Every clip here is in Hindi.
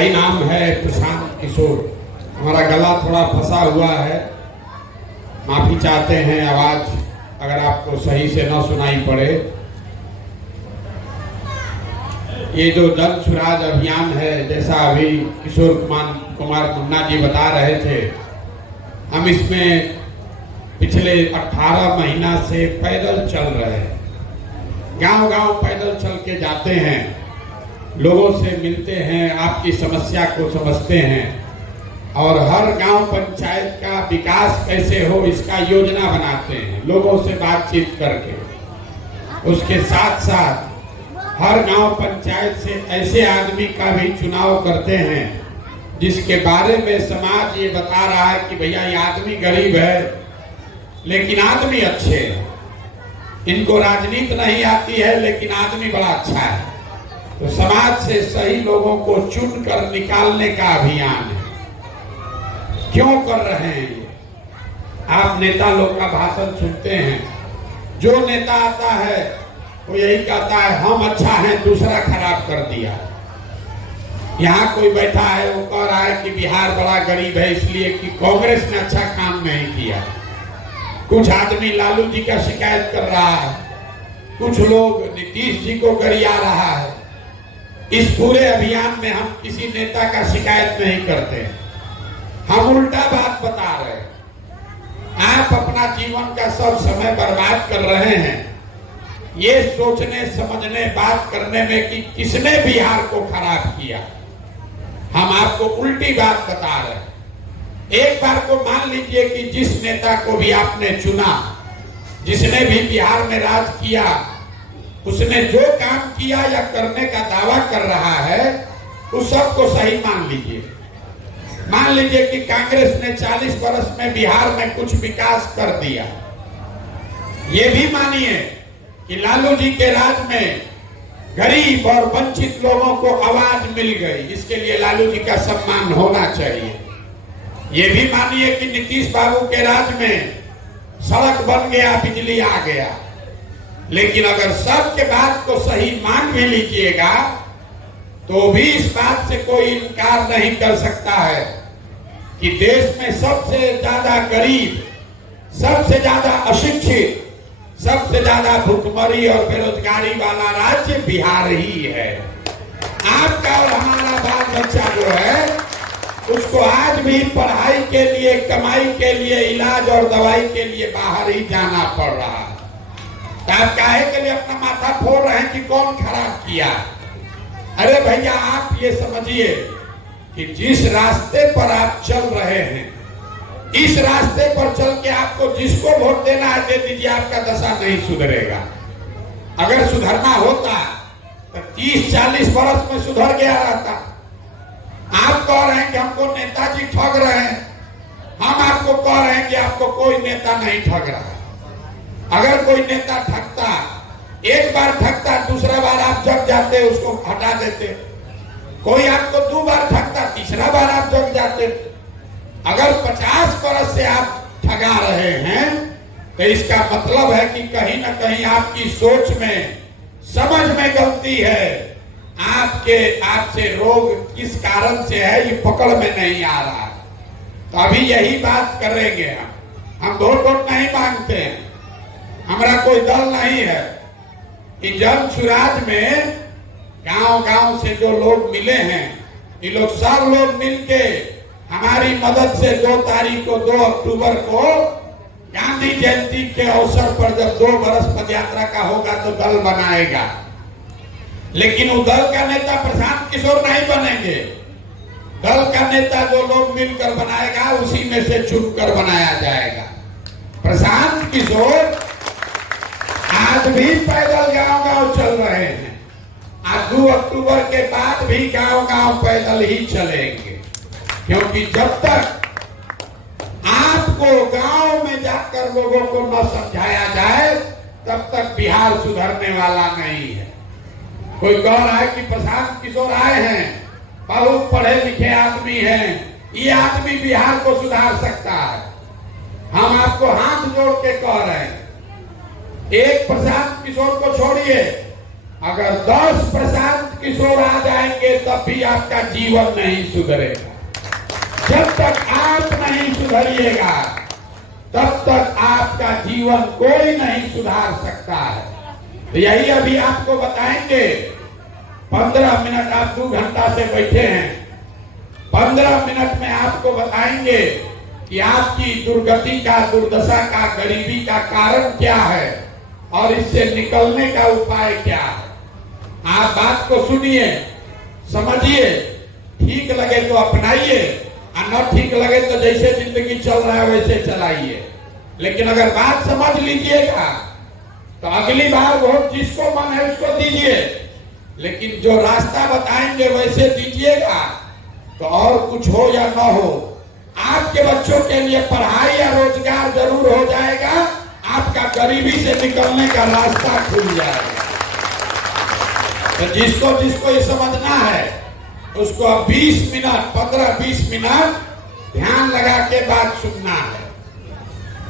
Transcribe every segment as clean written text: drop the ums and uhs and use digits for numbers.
ही नाम है प्रशांत किशोर। हमारा गला थोड़ा फंसा हुआ है, माफी चाहते हैं आवाज अगर आपको सही से न सुनाई पड़े। ये जो जन सुराज अभियान है, जैसा अभी किशोर कुमार मुन्ना जी बता रहे थे, हम इसमें पिछले 18 महीना से पैदल चल रहे हैं। गांव-गांव पैदल चल के जाते हैं, लोगों से मिलते हैं, आपकी समस्या को समझते हैं और हर गांव पंचायत का विकास कैसे हो इसका योजना बनाते हैं, लोगों से बातचीत करके। उसके साथ साथ हर गांव पंचायत से ऐसे आदमी का भी चुनाव करते हैं जिसके बारे में समाज ये बता रहा है कि भैया ये आदमी गरीब है लेकिन आदमी अच्छे हैं, इनको राजनीति नहीं आती है लेकिन आदमी बड़ा अच्छा है। तो समाज से सही लोगों को चुनकर निकालने का अभियान है। क्यों कर रहे हैं ये? आप नेता लोग का भाषण सुनते हैं, जो नेता आता है वो यही कहता है हम अच्छा हैं, दूसरा खराब कर दिया। यहाँ कोई बैठा है वो कह रहा है कि बिहार बड़ा गरीब है इसलिए कि कांग्रेस ने अच्छा काम नहीं किया। कुछ आदमी लालू जी का शिकायत कर रहा है, कुछ लोग नीतीश जी को गरिया रहा है। इस पूरे अभियान में हम किसी नेता का शिकायत नहीं करते, हम उल्टा बात बता रहे हैं। आप अपना जीवन का सब समय बर्बाद कर रहे हैं ये सोचने समझने बात करने में कि किसने बिहार को खराब किया। हम आपको उल्टी बात बता रहे हैं। एक बार को मान लीजिए कि जिस नेता को भी आपने चुना, जिसने भी बिहार में राज किया, उसने जो काम किया या करने का दावा कर रहा है उस सबको सही मान लीजिए। मान लीजिए कि कांग्रेस ने 40 वर्ष में बिहार में कुछ विकास कर दिया। ये भी मानिए कि लालू जी के राज में गरीब और वंचित लोगों को आवाज मिल गई, इसके लिए लालू जी का सम्मान होना चाहिए। ये भी मानिए कि नीतीश बाबू के राज में सड़क बन गया, बिजली आ गया। लेकिन अगर सबके बात को सही मान भी लीजिएगा तो भी इस बात से कोई इनकार नहीं कर सकता है कि देश में सबसे ज्यादा गरीब, सबसे ज्यादा अशिक्षित, सबसे ज्यादा भुखमरी और बेरोजगारी वाला राज्य बिहार ही है। आपका और हमारा बाल बच्चा जो है उसको आज भी पढ़ाई के लिए, कमाई के लिए, इलाज और दवाई के लिए बाहर ही जाना पड़ रहा है। तो आप काहे के लिए अपना माथा फोड़ रहे हैं कि कौन खराब किया? अरे भैया आप ये समझिए कि जिस रास्ते पर आप चल रहे हैं, इस रास्ते पर चल के आपको जिसको वोट देना है दे दीजिए, आपका दशा नहीं सुधरेगा। अगर सुधरना होता तो 30-40 वर्ष में सुधर गया रहता। आप कह रहे हैं कि हमको नेताजी ठग रहे हैं, हम आपको कह रहे हैं कि आपको कोई नेता नहीं ठग रहा है। अगर कोई नेता ठगता, एक बार ठगता, दूसरा बार आप जग जाते, उसको हटा देते। कोई आपको 2 बार ठगता, तीसरा बार आप जग जाते। अगर 50 वर्ष से आप ठगा रहे हैं तो इसका मतलब है कि कहीं ना कहीं आपकी सोच में, समझ में गलती है। आपसे रोग किस कारण से है ये पकड़ में नहीं आ रहा। तो अभी यही बात करेंगे हम वोट नहीं मांगते हैं, हमारा कोई दल नहीं है। कि जन सुराज में गांव-गांव से जो लोग मिले हैं, ये लोग सब लोग मिलके हमारी मदद से 2 तारीख को 2 अक्टूबर को गांधी जयंती के अवसर पर जब 2 बरस पदयात्रा का होगा तो दल बनाएगा। लेकिन वो दल का नेता प्रशांत किशोर नहीं बनेंगे। दल का नेता जो लोग मिलकर बनाएगा उसी में से चुनकर बनाया जाएगा। प्रशांत किशोर आज भी पैदल गांव-गांव चल रहे हैं। आज 2 अक्टूबर के बाद भी गांव-गांव पैदल ही चलेंगे, क्योंकि जब तक आपको गांव में जाकर लोगों को न समझाया जाए तब तक बिहार सुधरने वाला नहीं है। कोई कह रहा है कि प्रशांत किशोर आए हैं, बहुत पढ़े लिखे आदमी हैं, ये आदमी बिहार को सुधार सकता है। हम आपको हाथ जोड़ के कह रहे हैं, एक प्रशांत किशोर को छोड़िए, अगर 10 प्रशांत किशोर आ जाएंगे तब भी आपका जीवन नहीं सुधरेगा। जब तक आप नहीं सुधरिएगा तब तक आपका जीवन कोई नहीं सुधार सकता है। तो यही अभी आपको बताएंगे। 15 मिनट आप 2 घंटा से बैठे हैं, 15 मिनट में आपको बताएंगे कि आपकी दुर्गति का, दुर्दशा का, गरीबी का कारण क्या है और इससे निकलने का उपाय क्या है। आप बात को सुनिए, समझिए, ठीक लगे तो अपनाइए और न ठीक लगे तो जैसे जिंदगी चल रहा है वैसे चलाइए। लेकिन अगर बात समझ लीजिएगा तो अगली बार वोट जिसको मन है उसको दीजिए, लेकिन जो रास्ता बताएंगे वैसे दीजिएगा तो और कुछ हो या ना हो, आपके बच्चों के लिए पढ़ाई या रोजगार जरूर हो जाएगा, आपका गरीबी से निकलने का रास्ता खुल जाएगा। तो जिसको जिसको ये समझना है उसको अब 20 मिनट, 15-20 मिनट ध्यान लगा के बात सुनना है।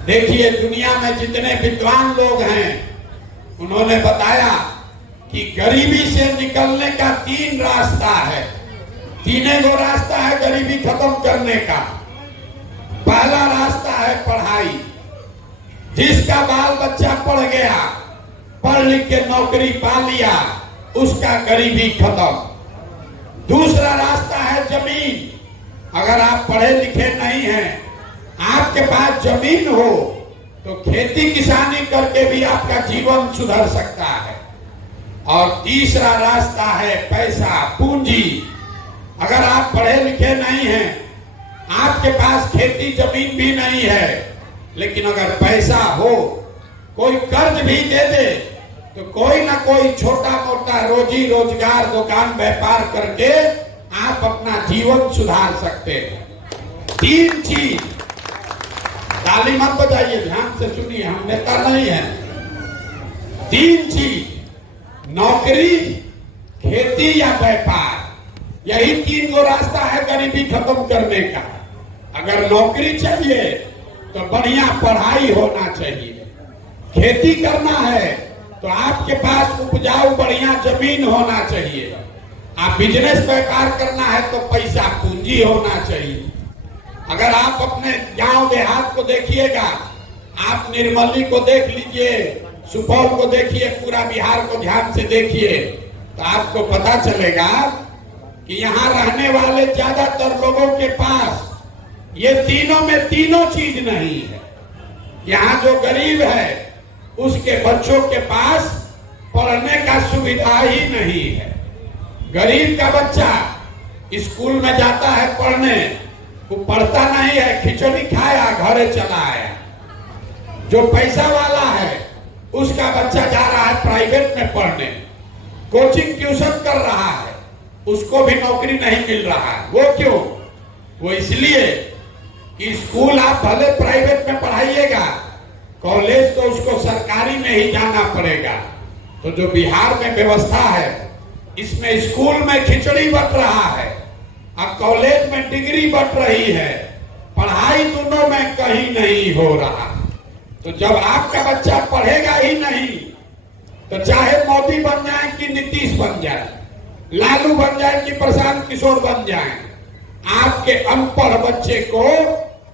देखिए, दुनिया में जितने विद्वान लोग हैं उन्होंने बताया कि गरीबी से निकलने का 3 रास्ता है। तीनों गो रास्ता है गरीबी खत्म करने का। पहला रास्ता है पढ़ाई। जिसका बाल बच्चा पढ़ गया, पढ़ लिख के नौकरी पा लिया, उसका गरीबी खत्म। दूसरा रास्ता है जमीन। अगर आप पढ़े लिखे नहीं हैं, आपके पास जमीन हो तो खेती किसानी करके भी आपका जीवन सुधर सकता है। और तीसरा रास्ता है पैसा, पूंजी। अगर आप पढ़े लिखे नहीं हैं, आपके पास खेती जमीन भी नहीं है, लेकिन अगर पैसा हो, कोई कर्ज भी दे दे तो कोई ना कोई छोटा मोटा रोजी रोजगार, दुकान व्यापार करके आप अपना जीवन सुधार सकते हैं। 3 चीज, ताली मत बजाइए, ध्यान से सुनिए, हम नेता नहीं हैं। 3 चीज, नौकरी, खेती या व्यापार, यही 3 गो रास्ता है गरीबी खत्म करने का। अगर नौकरी चाहिए तो बढ़िया पढ़ाई होना चाहिए, खेती करना है तो आपके पास उपजाऊ बढ़िया जमीन होना चाहिए, आप बिजनेस व्यापार करना है तो पैसा पूंजी होना चाहिए। अगर आप अपने गांव देहात को देखिएगा, आप निर्मली को देख लीजिए, सुपौल को देखिए, पूरा बिहार को ध्यान से देखिए, तो आपको पता चलेगा कि यहाँ रहने वाले ज्यादातर लोगों के पास ये तीनों में तीनों चीज नहीं है। यहाँ जो गरीब है उसके बच्चों के पास पढ़ने का सुविधा ही नहीं है। गरीब का बच्चा स्कूल में जाता है पढ़ने, वो पढ़ता नहीं है, खिचड़ी खाया घरे चला आया। जो पैसा वाला है उसका बच्चा जा रहा है प्राइवेट में पढ़ने, कोचिंग ट्यूशन कर रहा है, उसको भी नौकरी नहीं मिल रहा है। वो क्यों? वो इसलिए कि स्कूल आप भले प्राइवेट में पढ़ाइएगा, कॉलेज तो उसको सरकारी में ही जाना पड़ेगा। तो जो बिहार में व्यवस्था है, इसमें स्कूल में खिचड़ी बट रहा है और कॉलेज में डिग्री बट रही है, पढ़ाई दोनों में कहीं नहीं हो रहा। तो जब आपका बच्चा पढ़ेगा ही नहीं तो चाहे मोदी बन जाए कि नीतीश बन जाए, लालू बन जाए कि प्रशांत किशोर बन जाए, आपके अनपढ़ बच्चे को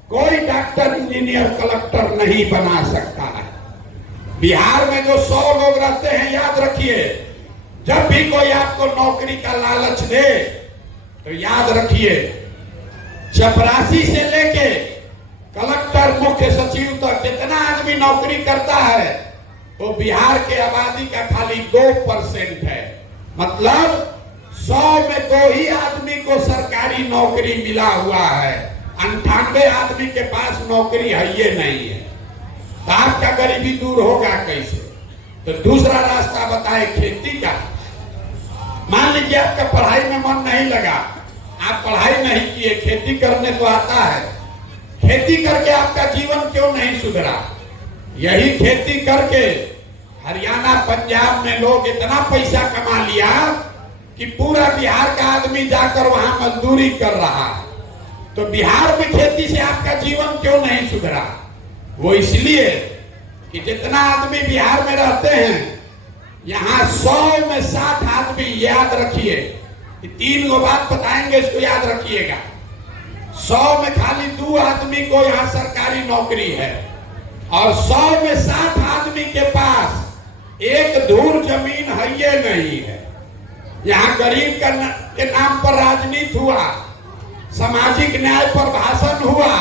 कोई डॉक्टर, इंजीनियर, कलेक्टर नहीं बना सकता है। बिहार में जो 100 लोग रहते हैं, याद रखिए, जब भी कोई आपको नौकरी का लालच दे तो याद रखिए, चपरासी से लेके कलेक्टर, मुख्य सचिव तक जितना आदमी नौकरी करता है वो बिहार के आबादी का खाली 2% है। मतलब 100 में 2 ही आदमी को सरकारी नौकरी मिला हुआ है, 98 आदमी के पास नौकरी है ये नहीं है। तो आपका गरीबी दूर होगा कैसे? तो दूसरा रास्ता बताए खेती का। मान लीजिए आपका पढ़ाई में मन नहीं लगा, आप पढ़ाई नहीं किए, खेती करने तो आता है, खेती करके आपका जीवन क्यों नहीं सुधरा? यही खेती करके हरियाणा, पंजाब में लोग इतना पैसा कमा लिया कि पूरा बिहार का आदमी जाकर वहां मजदूरी कर रहा है। तो बिहार में खेती से आपका जीवन क्यों नहीं सुधरा? वो इसलिए कि जितना आदमी बिहार में रहते हैं यहाँ 100 में 60 आदमी, याद रखिए, 3 गो बात बताएंगे, इसको याद रखिएगा। 100 में खाली 2 आदमी को यहाँ सरकारी नौकरी है और 100 में 60 आदमी के पास एक धूर जमीन है ये नहीं है। यहाँ गरीब के नाम पर राजनीति हुआ, सामाजिक न्याय पर भाषण हुआ,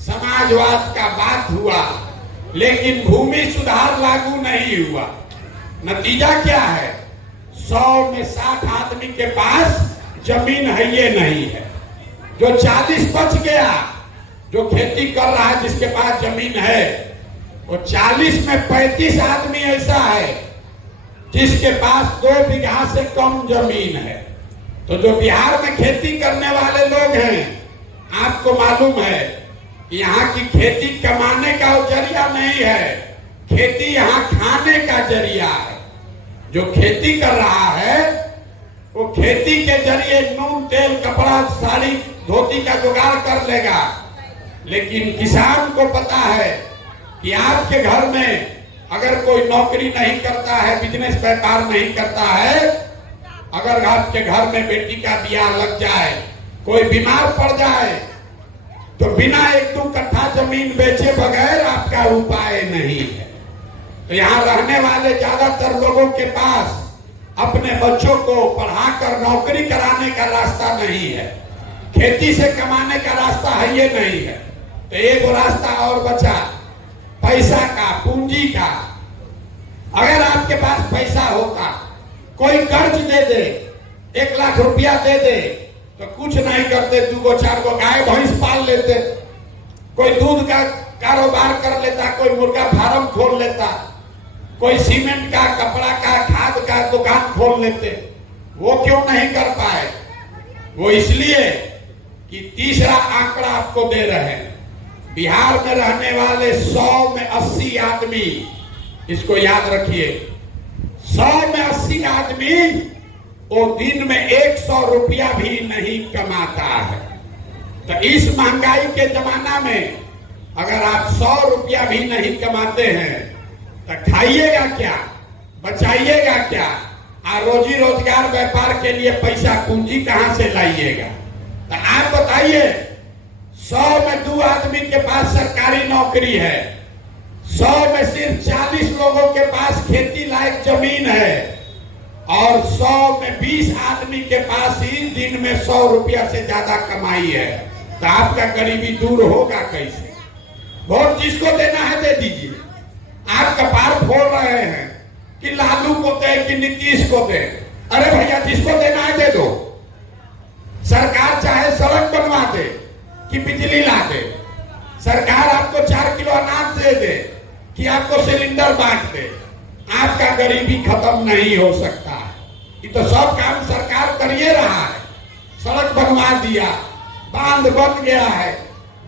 समाजवाद का बात हुआ, लेकिन भूमि सुधार लागू नहीं हुआ। नतीजा क्या है? 100 में 60 आदमी के पास जमीन है ये नहीं है। जो 40 बच गया, जो खेती कर रहा है, जिसके पास जमीन है, वो 40 में 35 आदमी ऐसा है जिसके पास 2 बीघा से कम जमीन है। तो जो बिहार में खेती करने वाले लोग हैं, आपको मालूम है कि यहाँ की खेती कमाने का जरिया नहीं है, खेती यहाँ खाने का जरिया है। जो खेती कर रहा है वो खेती के जरिए नून, तेल, कपड़ा, साड़ी, धोती का जुगाड़ कर लेगा, लेकिन किसान को पता है कि आपके घर में अगर कोई नौकरी नहीं करता है, बिजनेस व्यापार नहीं करता है, अगर आपके घर में बेटी का ब्याह लग जाए, कोई बीमार पड़ जाए, तो बिना 1-2 कट्ठा जमीन बेचे बगैर आपका उपाय नहीं है। तो यहाँ रहने वाले ज्यादातर लोगों के पास अपने बच्चों को पढ़ाकर नौकरी कराने का रास्ता नहीं है, खेती से कमाने का रास्ता है ये नहीं है। तो एक रास्ता और बचा, पैसा का, पूंजी का। अगर आपके पास पैसा होता, कोई कर्ज दे दे, 1 लाख रुपया दे दे, तो कुछ नहीं करते, 2-4 गो गाय भैंस पाल लेते, कोई दूध का कारोबार कर लेता, कोई मुर्गा फार्म खोल लेता, कोई सीमेंट का, कपड़ा का, खाद का दुकान खोल लेते। वो क्यों नहीं कर पाए? वो इसलिए कि तीसरा आंकड़ा आपको दे रहे हैं, बिहार में रहने वाले 100 में 80 आदमी, इसको याद रखिए, 100 में 80 आदमी वो दिन में 100 रुपया भी नहीं कमाता है। तो इस महंगाई के जमाना में अगर आप 100 रुपया भी नहीं कमाते हैं तो खाइएगा क्या, बचाइएगा क्या, और रोजी रोजगार व्यापार के लिए पैसा पूंजी कहां से लाइएगा? तो आप बताइए, 100 में 2 आदमी के पास सरकारी नौकरी है, 100 में सिर्फ 40 लोगों के पास खेती लायक जमीन है, और 100 में 20 आदमी के पास ही दिन में 100 रुपया से ज्यादा कमाई है। तो आपका गरीबी दूर होगा कैसे? वोट जिसको देना है दे दीजिए। आप कपार फोड़ रहे हैं कि लालू को दे कि नीतीश को दे। अरे भैया, जिसको देना है दे दो। सरकार चाहे सड़क बनवा दे कि बिजली ला दे, सरकार आपको 4 किलो अनाज दे दे कि आपको सिलेंडर बांट दे, आपका गरीबी खत्म नहीं हो सकता। ये तो सब काम सरकार कर ही रहा है। सड़क बनवा दिया, बांध बन गया है,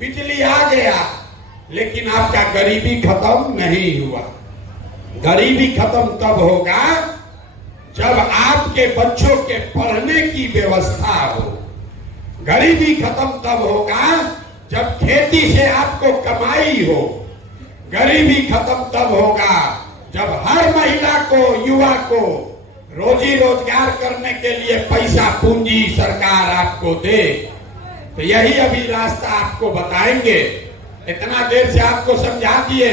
बिजली आ गया, लेकिन आपका गरीबी खत्म नहीं हुआ। गरीबी खत्म तब होगा जब आपके बच्चों के पढ़ने की व्यवस्था हो। गरीबी खत्म तब होगा जब खेती से आपको कमाई हो। गरीबी खत्म तब होगा जब हर महिला को, युवा को रोजी रोजगार करने के लिए पैसा पूंजी सरकार आपको दे। तो यही अभी रास्ता आपको बताएंगे। इतना देर से आपको समझा दिए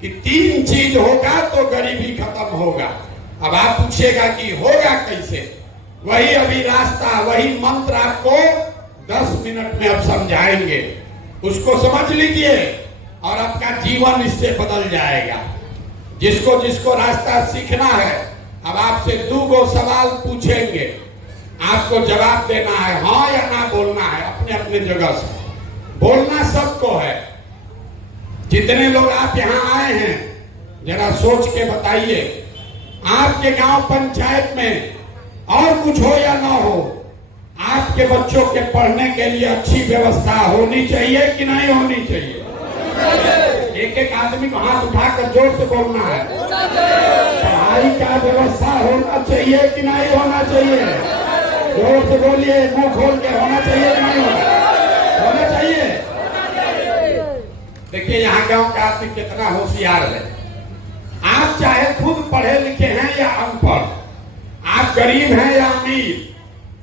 कि 3 चीज होगा तो गरीबी खत्म होगा। अब आप पूछेगा कि होगा कैसे? वही अभी रास्ता, वही मंत्र आपको 10 मिनट में अब समझाएंगे। उसको समझ लीजिए और आपका जीवन इससे बदल जाएगा। जिसको जिसको रास्ता सीखना है, अब आपसे 2 सवाल पूछेंगे, आपको जवाब देना है, हाँ या ना बोलना है। अपने अपने जगह से बोलना सबको है। जितने लोग आप यहाँ आए हैं, जरा सोच के बताइए, आपके गांव पंचायत में और कुछ हो या ना हो, आपके बच्चों के पढ़ने के लिए अच्छी व्यवस्था होनी चाहिए कि नहीं होनी चाहिए? एक एक आदमी को हाथ उठाकर जोर से बोलना है। पढ़ाई का व्यवस्था होना चाहिए कि नहीं होना चाहिए? जोर से बोलिए, मुंह खोल के, होना चाहिए कि नहीं होना चाहिए? देखिए यहाँ गांव का आदमी कितना होशियार है। आप चाहे खुद पढ़े लिखे हैं या अनपढ़, आप गरीब हैं या अमीर,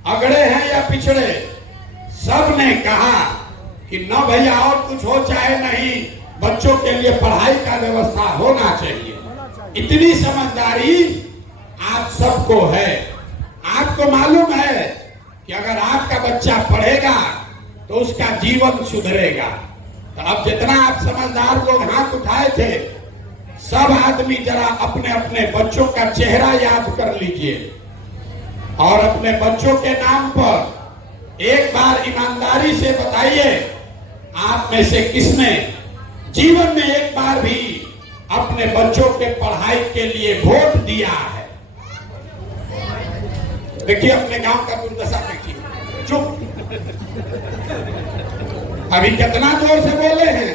अगड़े हैं या पिछड़े, सब ने कहा कि न भैया और कुछ हो चाहे नहीं, बच्चों के लिए पढ़ाई का व्यवस्था होना चाहिए। इतनी समझदारी आप सबको है। आपको मालूम है कि अगर आपका बच्चा पढ़ेगा तो उसका जीवन सुधरेगा। तो अब जितना आप समझदार लोग हाथ उठाए थे, सब आदमी जरा अपने अपने बच्चों का चेहरा याद कर लीजिए और अपने बच्चों के नाम पर एक बार ईमानदारी से बताइए, आप में से किसने जीवन में एक बार भी अपने बच्चों के पढ़ाई के लिए वोट दिया है? देखिए अपने गांव का दुर्दशा देखिए। चुप। अभी कितना जोर से बोले हैं।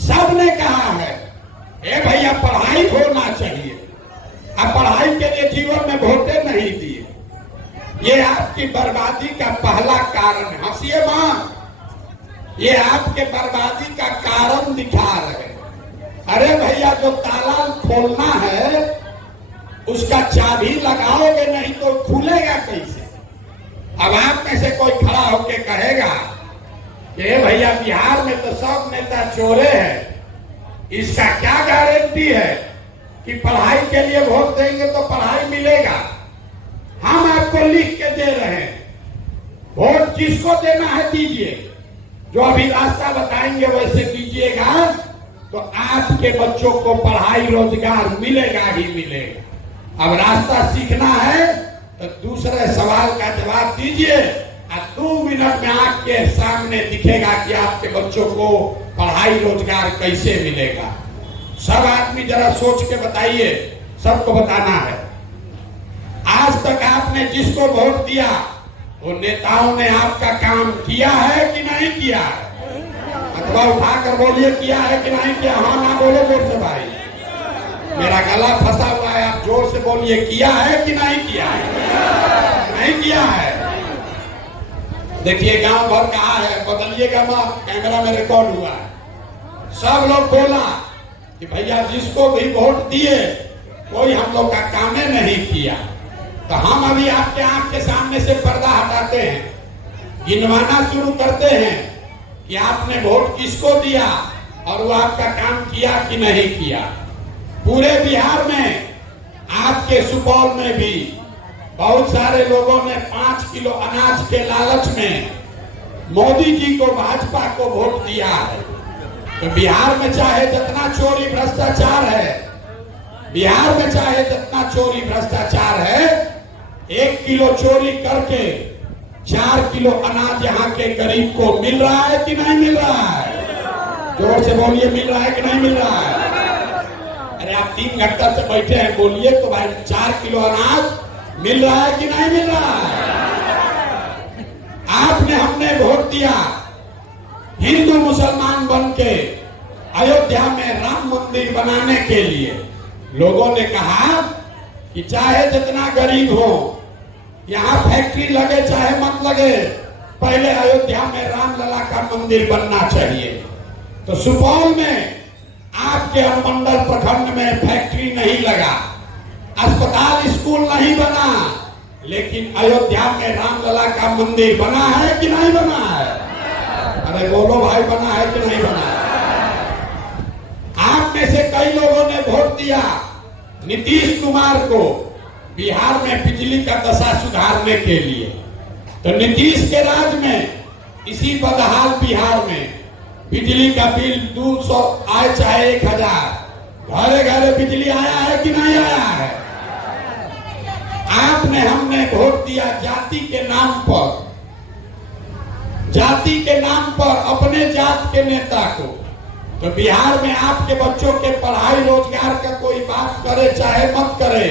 सब ने कहा है ए भैया पढ़ाई होना चाहिए। अब पढ़ाई के लिए जीवन में वोटे नहीं दिए, ये आपकी बर्बादी का पहला कारण है। हंसिए मां, ये आपके बर्बादी का कारण दिखा रहे। अरे भैया जो ताला खोलना है उसका चाबी लगाओगे नहीं तो खुलेगा कैसे? अब आप में से कोई खड़ा होके कहेगा कि भैया बिहार में तो सब नेता चोरे हैं, इसका क्या गारंटी है कि पढ़ाई के लिए वोट देंगे तो पढ़ाई मिलेगा? हम आपको लिख के दे रहे हैं, वोट जिसको देना है दीजिए, जो अभी रास्ता बताएंगे वैसे कीजिएगा तो आपके बच्चों को पढ़ाई रोजगार मिलेगा ही मिलेगा। अब रास्ता सीखना है तो दूसरे सवाल का जवाब दीजिए और 2 मिनट में आपके सामने दिखेगा कि आपके बच्चों को पढ़ाई रोजगार कैसे मिलेगा। सब आदमी जरा सोच के बताइए, सबको बताना है। आज तक आपने जिसको वोट दिया वो नेताओं ने आपका काम किया है कि नहीं किया है? अथवा उठाकर बोलिए किया है कि नहीं किया। हाँ ना बोलो जोर से भाई, मेरा गला फंसा हुआ है, आप जोर से बोलिए किया है कि नहीं किया है? नहीं किया है। देखिए गांव भर कहा है, बदलिएगा मां, कैमरा में रिकॉर्ड हुआ है। सब लोग बोला कि भैया जिसको भी वोट दिए कोई हम लोग का काम नहीं किया। तो हम अभी आपके आंख के सामने से पर्दा हटाते हैं, गिनवाना शुरू करते हैं कि आपने वोट किसको दिया और वो आपका काम किया कि नहीं किया। पूरे बिहार में, आपके सुपौल में भी बहुत सारे लोगों ने 5 किलो अनाज के लालच में मोदी जी को, भाजपा को वोट दिया है। तो बिहार में चाहे जितना चोरी भ्रष्टाचार है, बिहार में चाहे जितना चोरी भ्रष्टाचार है, 1 किलो चोरी करके 4 किलो अनाज यहाँ के गरीब को मिल रहा है कि नहीं मिल रहा है? जोर से बोलिए, मिल रहा है कि नहीं मिल रहा है? अरे आप 3 घंटा से बैठे हैं, बोलिए तो भाई 4 किलो अनाज मिल रहा है कि नहीं मिल रहा है? आपने, हमने वोट दिया हिंदू मुसलमान बन के अयोध्या में राम मंदिर बनाने के लिए। लोगों ने कहा कि चाहे जितना गरीब हो, यहाँ फैक्ट्री लगे चाहे मत लगे, पहले अयोध्या में रामलला का मंदिर बनना चाहिए। तो सुपौल में आपके अनुमंडल प्रखंड में फैक्ट्री नहीं लगा, अस्पताल स्कूल नहीं बना, लेकिन अयोध्या में रामलला का मंदिर बना है कि नहीं बना है? अरे बोलो भाई, बना है कि नहीं बना है? आप में से कई लोगों ने वोट दिया नीतीश कुमार को बिहार में बिजली का दशा सुधारने के लिए। तो नीतीश के राज में इसी बदहाल बिहार में बिजली का बिल 200 आए चाहे 1000, घरे घरे बिजली आया है कि नहीं आया है? आपने, हमने वोट दिया जाति के नाम पर, जाति के नाम पर अपने जात के नेता को। तो बिहार में आपके बच्चों के पढ़ाई रोजगार का कोई बात करे चाहे मत करे,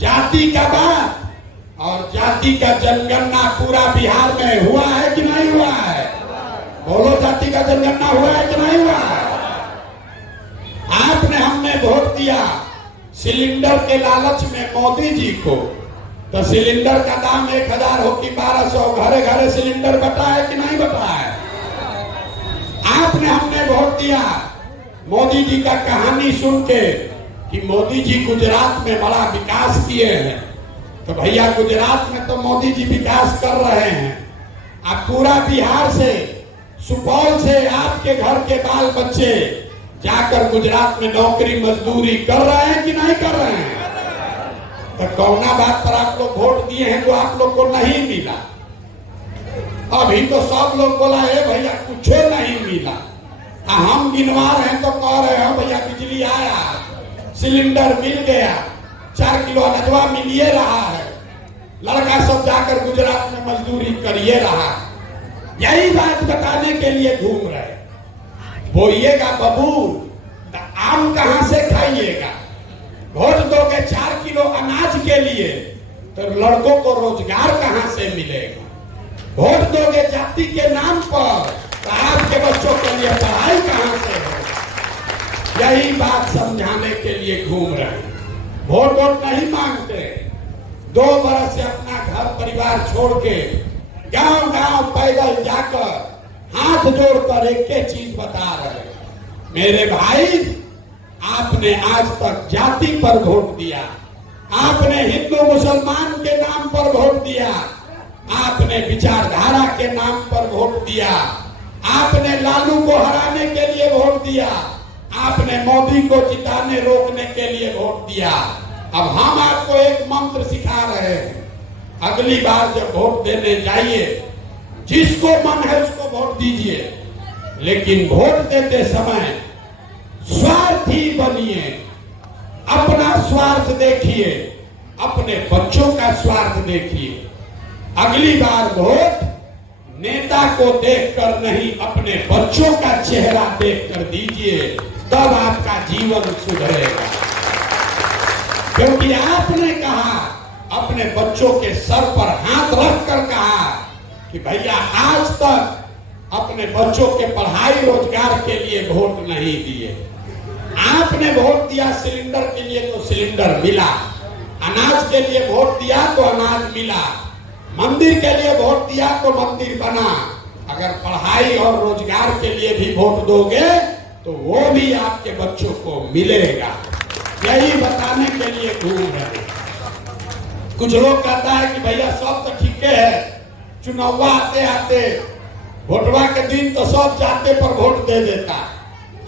जाति का बात और जाति का जनगणना पूरा बिहार में हुआ है कि नहीं हुआ है? बोलो, जाति का जनगणना हुआ है कि नहीं हुआ है? आपने, हमने वोट दिया सिलेंडर के लालच में मोदी जी को। तो सिलेंडर का दाम 1000 हो कि 1200, घरे घरे सिलेंडर बटा है कि नहीं बटा है? आपने, हमने वोट दिया मोदी जी का कहानी सुन के कि मोदी जी गुजरात में बड़ा विकास किए हैं। तो भैया गुजरात में तो मोदी जी विकास कर रहे हैं, आप पूरा बिहार से, सुपौल से आपके घर के बाल बच्चे जाकर गुजरात में नौकरी मजदूरी कर रहे हैं कि नहीं कर रहे हैं? तो कौना बात पर आप लोग वोट दिए हैं जो आप लोग को नहीं मिला? अभी तो सब लोग बोला है भैया कुछ नहीं मिला, हम गिनवा रहे हैं तो कह रहे हैं भैया बिजली आया, सिलेंडर मिल गया, 4 किलो अनजवा मिलिए रहा है, लड़का सब जाकर गुजरात में मजदूरी करिए रहा। यही बात बताने के लिए घूम रहे। बोइएगा बबूल तो आम कहां से खाइएगा? वोट दोगे 4 किलो अनाज के लिए तो लड़कों को रोजगार कहां से मिलेगा? वोट दोगे जाति के नाम पर तो आपके बच्चों के लिए पढ़ाई कहां से होगी? यही बात समझाने के लिए घूम रहे। वोट नहीं मांगते, 2 बरस से अपना घर परिवार छोड़ के गांव गांव पैदल जाकर हाथ जोड़कर एक चीज बता रहे, मेरे भाई आपने आज तक जाति पर वोट दिया, आपने हिंदू मुसलमान के नाम पर वोट दिया, आपने विचारधारा के नाम पर वोट दिया, आपने लालू को हराने के लिए वोट दिया, आपने मोदी को जिताने रोकने के लिए वोट दिया। अब हम आपको एक मंत्र सिखा रहे हैं, अगली बार जब वोट देने जाइए जिसको मन है उसको वोट दीजिए, लेकिन वोट देते समय स्वार्थी बनिए, अपना स्वार्थ देखिए, अपने बच्चों का स्वार्थ देखिए। अगली बार वोट नेता को देखकर नहीं, अपने बच्चों का चेहरा देखकर दीजिए, तब आपका जीवन सुधरेगा। क्योंकि आपने कहा, अपने बच्चों के सर पर हाथ रखकर कहा कि भैया आज तक अपने बच्चों के पढ़ाई रोजगार के लिए वोट नहीं दिए। आपने वोट दिया सिलेंडर के लिए तो सिलेंडर मिला, अनाज के लिए वोट दिया तो अनाज मिला, मंदिर के लिए वोट दिया तो मंदिर बना। अगर पढ़ाई और रोजगार के लिए भी वोट दोगे तो वो भी आपके बच्चों को मिलेगा। यही बताने के लिए घूम रहे। कुछ लोग कहता है कि भैया सब तो ठीक है, चुनाव आते आते वोटवा के दिन तो सब जाते पर वोट दे देता,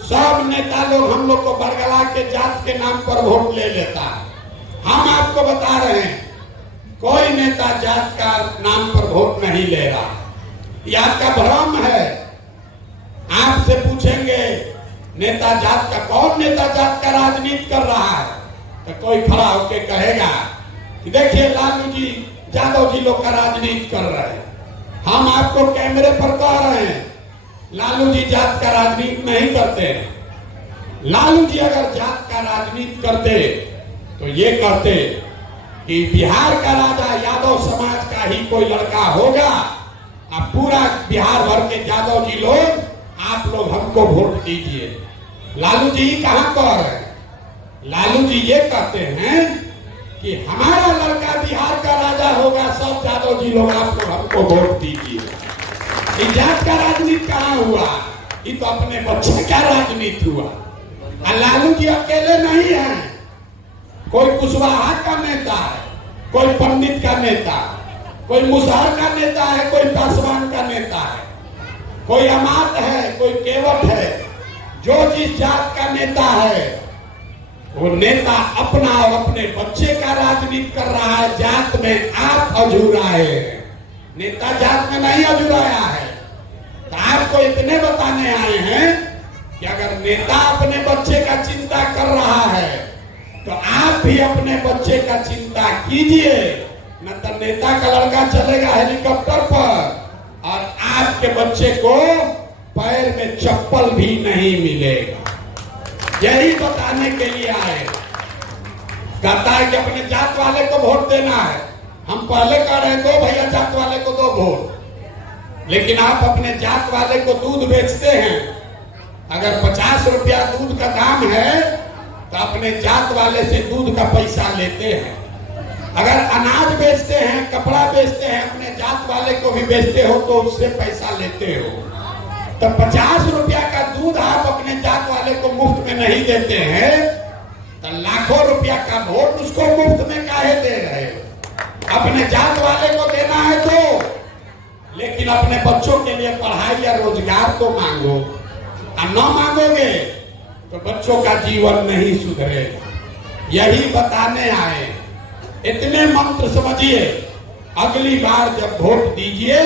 सब नेता लोग हम लोग को बरगला के जात के नाम पर वोट ले लेता। हम आपको बता रहे हैं कोई नेता जात का नाम पर वोट नहीं ले रहा, ये आपका भ्रम है। आपसे पूछेंगे नेता जात का, कौन नेता जात का राजनीति कर रहा है, तो कोई खड़ा होकर कहेगा कि देखिए लालू जी यादव जी लोग का राजनीति कर रहे हैं। हम आपको कैमरे पर कह रहे हैं लालू जी जात का राजनीति नहीं करते हैं। लालू जी अगर जात का राजनीति करते तो ये कहते कि बिहार का राजा यादव समाज का ही कोई लड़का होगा, अब पूरा बिहार भर के यादव जी लोग, आप लोग हमको वोट दीजिए। लालू जी कहां कह रहे हैं? लालू जी ये कहते हैं कि हमारा लड़का बिहार का राजा होगा, सब यादव जी लोग आप लोग हमको वोट दीजिए। जात का राजनीति कहां हुआ? ये तो अपने बच्चे का राजनीति हुआ। लालू जी अकेले नहीं है, कोई कुशवाहा का नेता है, कोई पंडित का नेता, कोई मुसहर का नेता है, कोई पासवान का नेता है, कोई अमात है, कोई केवट है। जो जिस जात का नेता है वो नेता अपना और अपने बच्चे का राजनीति कर रहा है। जात में आप अझुराए हैं, नेता जात में नहीं अझुराया है। तो आपको इतने बताने आए हैं कि अगर नेता अपने बच्चे का चिंता कर रहा है तो आप भी अपने बच्चे का चिंता कीजिए, न तो नेता का लड़का चलेगा हेलीकॉप्टर पर और आपके बच्चे को पैर में चप्पल भी नहीं मिलेगा। यही बताने के लिए आए। कहता है कि अपने जात वाले को वोट देना है। हम पहले कह रहे हैं दो भैया जात वाले को दो वोट, लेकिन आप अपने जात वाले को दूध बेचते हैं। अगर 50 रुपया दूध का दाम है तो अपने जात वाले से दूध का पैसा लेते हैं। अगर अनाज बेचते हैं, कपड़ा बेचते हैं, अपने जात वाले को भी बेचते हो तो उससे पैसा लेते हो। तो 50 रुपया का दूध आप अपने जात वाले को मुफ्त में नहीं देते हैं, तो लाखों रुपया का वोट उसको मुफ्त में काहे दे रहे हो? अपने जात वाले को देना है तो, लेकिन अपने बच्चों के लिए पढ़ाई या रोजगार तो मांगो। और न मांगोगे तो बच्चों का जीवन नहीं सुधरेगा। यही बताने आए। इतने मंत्र समझिए, अगली बार जब वोट दीजिए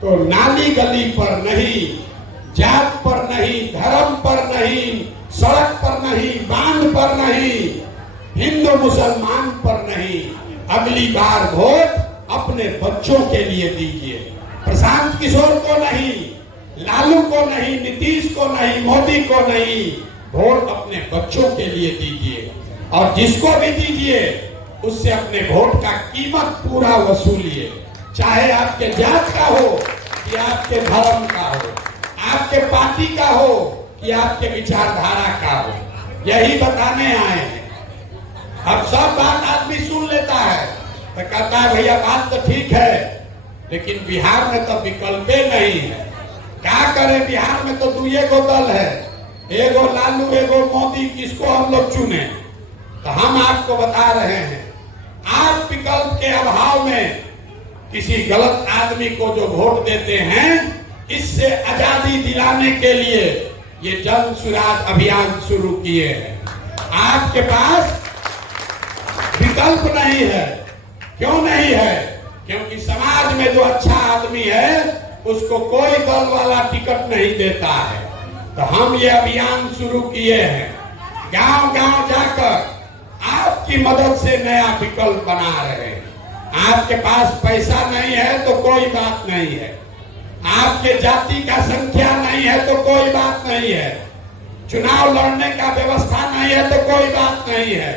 तो नाली गली पर नहीं, जात पर नहीं, धर्म पर नहीं, सड़क पर नहीं, बांध पर नहीं, हिंदू मुसलमान पर नहीं, अगली बार वोट अपने बच्चों के लिए दीजिए। प्रशांत किशोर को नहीं, लालू को नहीं, नीतीश को नहीं, मोदी को नहीं, वोट अपने बच्चों के लिए दीजिए। और जिसको भी दीजिए उससे अपने वोट का कीमत पूरा वसूलिए, चाहे आपके जात का हो कि आपके धर्म का हो, आपके पार्टी का हो कि आपके विचारधारा का हो। यही बताने आए हैं। अब सब बात आदमी सुन लेता है तो कहता है भैया बात तो ठीक है, लेकिन बिहार में तो विकल्पे नहीं है। क्या करें, बिहार में तो दुए गो दल है, एगो लालू एगो मोदी, किसको हम लोग चुने? तो हम आपको बता रहे हैं, आप विकल्प के अभाव में किसी गलत आदमी को जो वोट देते हैं, इससे आजादी दिलाने के लिए ये जन स्वराज अभियान शुरू किए हैं। आपके पास विकल्प नहीं है। क्यों नहीं है? क्योंकि समाज में जो अच्छा आदमी है उसको कोई दल वाला टिकट नहीं देता है। तो हम ये अभियान शुरू किए हैं, गांव गांव जाकर आपकी मदद से नया विकल्प बना रहे हैं। आपके पास पैसा नहीं है तो कोई बात नहीं है, आपके जाति का संख्या नहीं है तो कोई बात नहीं है, चुनाव लड़ने का व्यवस्था नहीं है तो कोई बात नहीं है।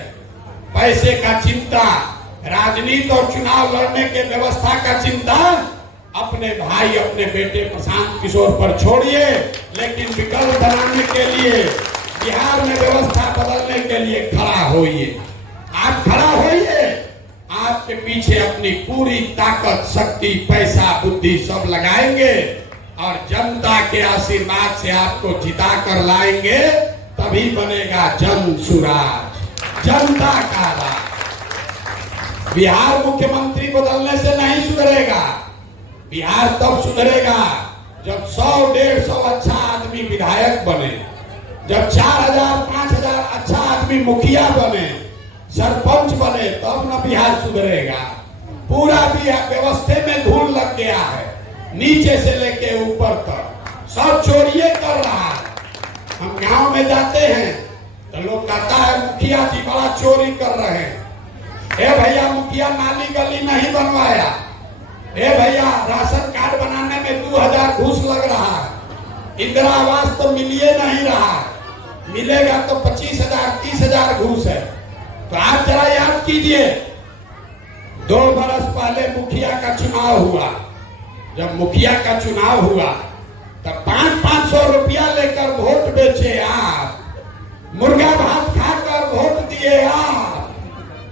पैसे का चिंता, राजनीति और चुनाव लड़ने के व्यवस्था का चिंता अपने भाई, अपने बेटे प्रशांत किशोर पर छोड़िए, लेकिन विकल्प बनाने के लिए, बिहार में व्यवस्था बदलने के लिए खड़ा होइए। आप खड़ा होइए, आपके पीछे अपनी पूरी ताकत, शक्ति, पैसा, बुद्धि सब लगाएंगे और जनता के आशीर्वाद से आपको जिता कर लाएंगे। तभी बनेगा जन सुराज, जनता का राज। बिहार मुख्यमंत्री बदलने से नहीं सुधरेगा। बिहार तब सुधरेगा जब 100-150 अच्छा आदमी विधायक बने, जब 4000-5000 अच्छा आदमी मुखिया बने, सरपंच बने, तब न बिहार सुधरेगा। पूरा बिहार व्यवस्था में धूल लग गया है, नीचे से लेके ऊपर तक सब चोरिये कर रहा है। हम गांव में जाते हैं तो लोग कहता है मुखिया जी बड़ा चोरी कर रहे हैं। ए भैया, मुखिया नाली गली नहीं बनवाया। ए भैया, राशन कार्ड बनाने में 2000 घूस लग रहा है। इंदिरा आवास तो मिलिए नहीं रहा, मिलेगा तो 25,000-30,000 घूस है। तो आप जरा याद कीजिए, 2 बरस पहले मुखिया का चुनाव हुआ। जब मुखिया का चुनाव हुआ तब 500-500 रुपया लेकर वोट बेचे आप, मुर्गा भात खाकर वोट दिए आप,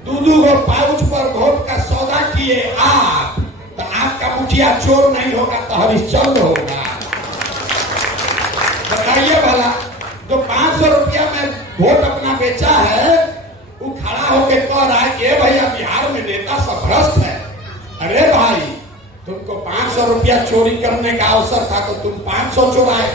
2-2 गो पाउच पर वोट का सौदा किए आप। तो आपका मुखिया चोर नहीं होगा तो हरिश्चंद्र होगा। बताइए भला, जो 500 रुपया में वोट अपना बेचा है, वो खड़ा होके कह रहा है कि भैया बिहार में नेता सब भ्रष्ट है। अरे भाई, तुमको 500 रुपया चोरी करने का अवसर था तो तुम 500 चुराए।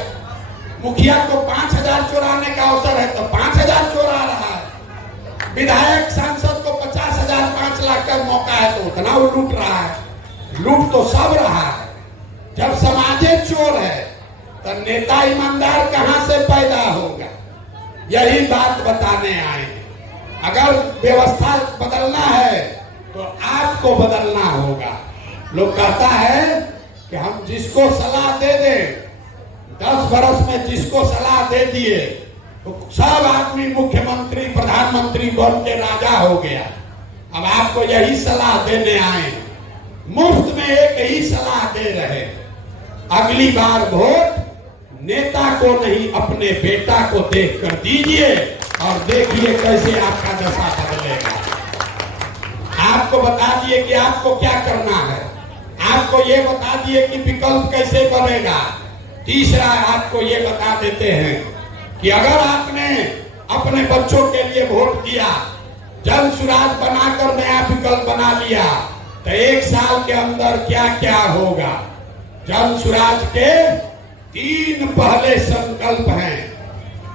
मुखिया को 5000 चुराने का अवसर है तो 5000 चुरा रहा है। विधायक सांसद को 50,000 5 लाख का मौका है तो उतना वो लूट रहा है। लूट तो सब रहा है। जब समाजे चोर है तो नेता ईमानदार कहां से पैदा होगा? यही बात बताने आए हैं। अगर व्यवस्था बदलना है तो आपको बदलना होगा। लोग कहता है कि हम जिसको सलाह दे दें, 10 बरस में जिसको सलाह दे दिए तो सब आदमी मुख्यमंत्री, प्रधानमंत्री बन के राजा हो गया। अब आपको यही सलाह देने आए, मुफ्त में एक ही सलाह दे रहे, अगली बार वोट नेता को नहीं अपने बेटा को देख कर दीजिए और देखिए कैसे आपका दशा बदलेगा। आपको बता दिए कि आपको क्या करना है, आपको ये बता दिए कि विकल्प कैसे बनेगा। तीसरा आपको ये बता देते हैं कि अगर आपने अपने बच्चों के लिए वोट दिया, जन सुराज बनाकर नया विकल्प बना लिया, तो 1 साल के अंदर क्या क्या होगा। जन सुराज के 3 पहले संकल्प हैं।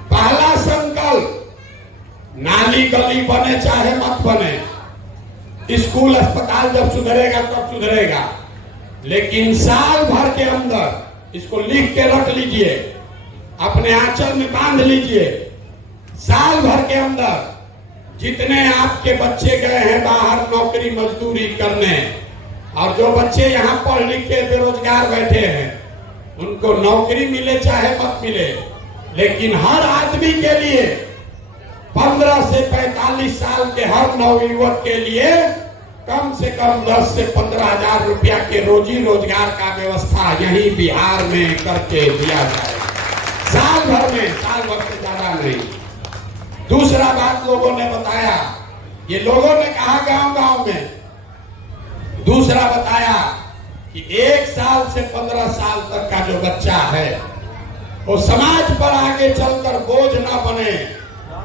पहला संकल्प, नाली गली बने चाहे मत बने, स्कूल अस्पताल जब सुधरेगा तब सुधरेगा, लेकिन साल भर के अंदर इसको लिख के रख लीजिए, अपने आंचल में बांध लीजिए। साल भर के अंदर जितने आपके बच्चे गए हैं बाहर नौकरी मजदूरी करने, और जो बच्चे यहाँ पढ़ लिख के बेरोजगार बैठे हैं, उनको नौकरी मिले चाहे मत मिले, लेकिन हर आदमी के लिए 15 से 45 साल के हर नवयुवक के लिए कम से कम 10 से 15 हजार रुपया के रोजी रोजगार का व्यवस्था यही बिहार में करके दिया जाए, साल भर में, साल भर से ज्यादा नहीं। दूसरा बात लोगों ने बताया, ये लोगों ने कहा गांव गांव में, दूसरा बताया कि 1 साल से 15 साल तक का जो बच्चा है वो समाज पर आगे चलकर बोझ न बने,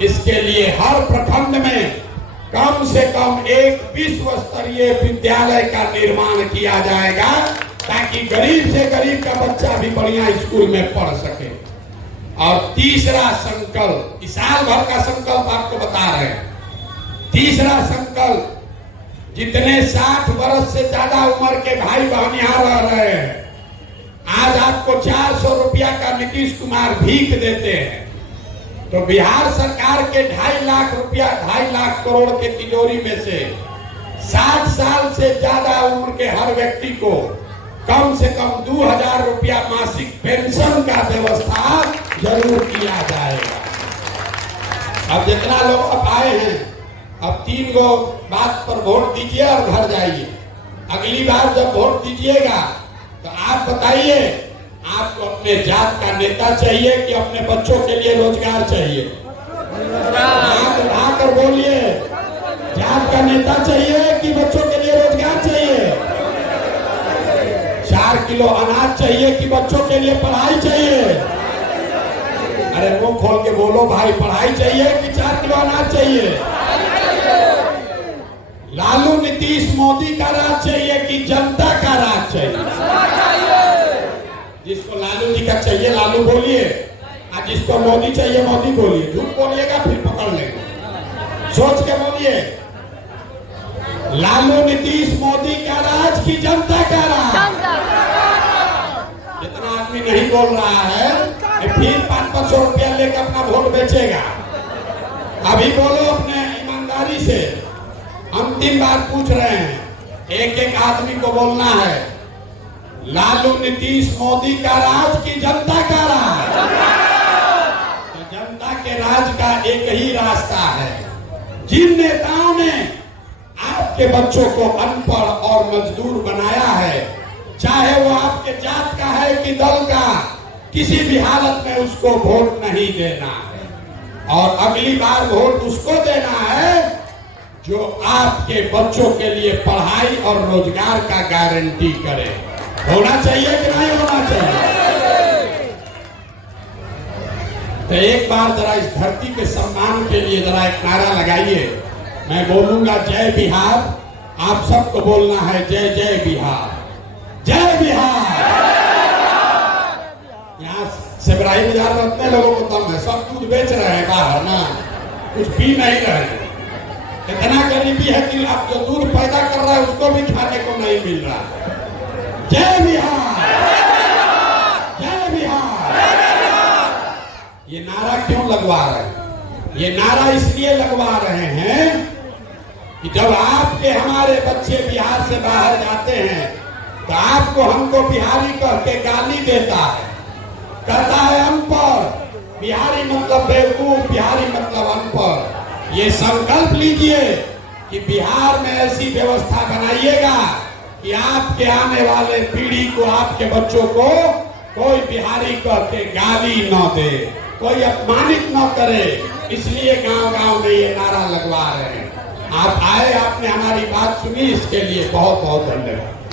इसके लिए हर प्रखंड में कम से कम एक विश्व स्तरीय विद्यालय का निर्माण किया जाएगा, ताकि गरीब से गरीब का बच्चा भी बढ़िया स्कूल में पढ़ सके। और तीसरा संकल्प, इस साल भर का संकल्प आपको बता रहे हैं। तीसरा संकल्प, जितने 60 वर्ष से ज्यादा उम्र के भाई बहन यहाँ रह रहे हैं, आज आपको 400 रुपया का नीतीश कुमार भीख देते हैं, तो बिहार सरकार के 2.5 लाख रुपया, 2.5 लाख करोड़ के तिजोरी में से 60 साल से ज्यादा उम्र के हर व्यक्ति को कम से कम 2000 रुपया मासिक पेंशन का व्यवस्था जरूर किया जाएगा। अब जितना लोग अब आए हैं, अब 3 गो बात पर वोट दीजिए और घर जाइए। अगली बार जब वोट दीजिएगा तो आप बताइए, आपको अपने जात का नेता चाहिए कि अपने बच्चों के लिए रोजगार चाहिए? आप उठाकर बोलिए, जात का नेता चाहिए कि बच्चों के लिए रोजगार चाहिए? 4 किलो अनाज चाहिए कि बच्चों के लिए पढ़ाई चाहिए? अरे मुंह खोल के बोलो भाई, पढ़ाई चाहिए कि 4 किलो अनाज चाहिए? लालू नीतीश मोदी का राज चाहिए कि जनता का राज चाहिए? जिसको लालू जी का चाहिए लालू बोलिए, और जिसको मोदी चाहिए मोदी बोलिए। झूठ बोलिएगा फिर पकड़ लेंगे, सोच के बोलिए। लालू नीतीश मोदी का राज की जनता का राज? जितना आदमी नहीं बोल रहा है फिर 500 रुपया लेकर अपना वोट बेचेगा। अभी बोलो अपने ईमानदारी से, अंतिम बार पूछ रहे हैं, एक एक आदमी को बोलना है, लालू नीतीश मोदी का राज की जनता का राज? तो जनता के राज का एक ही रास्ता है। जिन नेताओं ने आपके बच्चों को अनपढ़ और मजदूर बनाया है, चाहे वो आपके जात का है कि दल का, किसी भी हालत में उसको वोट नहीं देना है। और अगली बार वोट उसको देना है जो आपके बच्चों के लिए पढ़ाई और रोजगार का गारंटी करे। होना चाहिए कि नहीं होना चाहिए? तो एक बार जरा इस धरती के सम्मान के लिए जरा एक नारा लगाइए। मैं बोलूंगा जय बिहार, आप सबको बोलना है जय जय बिहार, जय बिहार। यहाँ सेबराई बाजार में अपने लोगों को दम है, सब दूध बेच रहे हैं बाहर ना, कुछ पी नहीं रहे हैं। इतना गरीबी है कि आप जो दूध पैदा कर रहा है उसको भी खाने को नहीं मिल रहा। जय बिहार, जय बिहार। ये नारा क्यों लगवा रहे हैं? ये नारा इसलिए लगवा रहे हैं कि जब आपके हमारे बच्चे बिहार से बाहर जाते हैं तो आपको हमको बिहारी कह के गाली देता है, कहता है अनपढ़। बिहारी मतलब बेवकूफ, बिहारी मतलब अनपढ़। ये संकल्प लीजिए कि बिहार में ऐसी व्यवस्था बनाइएगा कि आपके आने वाले पीढ़ी को, आपके बच्चों को कोई बिहारी कह के गाली न दे, कोई अपमानित न करे। इसलिए गांव गांव में ये नारा लगवा रहे हैं। आप आए, आपने हमारी बात सुनी, इसके लिए बहुत बहुत धन्यवाद।